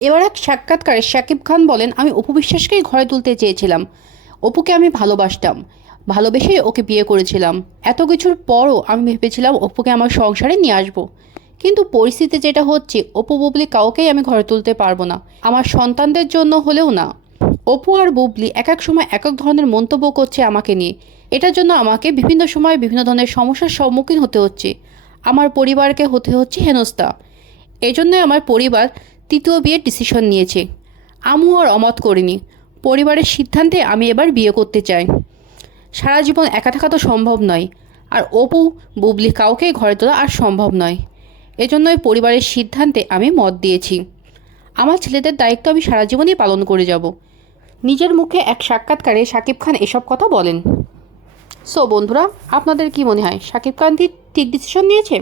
এবার এক সাক্ষাৎকারে শাকিব খান বলেন, আমি অপু বিশ্বাসকেই ঘরে তুলতে চেয়েছিলাম। অপুকে আমি ভালোবাসতাম, ভালোবেসেই ওকে বিয়ে করেছিলাম। এত কিছুর পরও আমি ভেবেছিলাম অপুকে আমার সংসারে নিয়ে আসব। কিন্তু পরিস্থিতি যেটা হচ্ছে, অপু বুবলি কাউকেই আমি ঘরে তুলতে পারব না। আমার সন্তানদের জন্য হলেও না। অপু আর বুবলি এক এক সময় এক এক ধরনের মন্তব্য করছে আমাকে নিয়ে। এটার জন্য আমাকে বিভিন্ন সময় বিভিন্ন ধরনের সমস্যার সম্মুখীন হতে হচ্ছে। আমার পরিবারকে হতে হচ্ছে হেনস্থা। এজন্যই আমার পরিবার তৃতীয় বিয়ের ডিসিশন নিয়েছে। আমু আর অমত করিনি। পরিবারের সিদ্ধান্তে আমি এবার বিয়ে করতে চাই। সারা জীবন একা থাকা তো সম্ভব নয়, আর অপু, বুবলি কাউকে ঘরে তোলা আর সম্ভব নয়। এজন্যই পরিবারের সিদ্ধান্তে আমি মত দিয়েছি। আমার ছেলেদের দায়িত্ব আমি সারা জীবনই পালন করে যাব। নিজের মুখে এক সাক্ষাৎকারে শাকিব খান এসব কথা বলেন। সো বন্ধুরা, আপনাদের কি মনে হয় শাকিব খান ঠিক ডিসিশন নিয়েছে?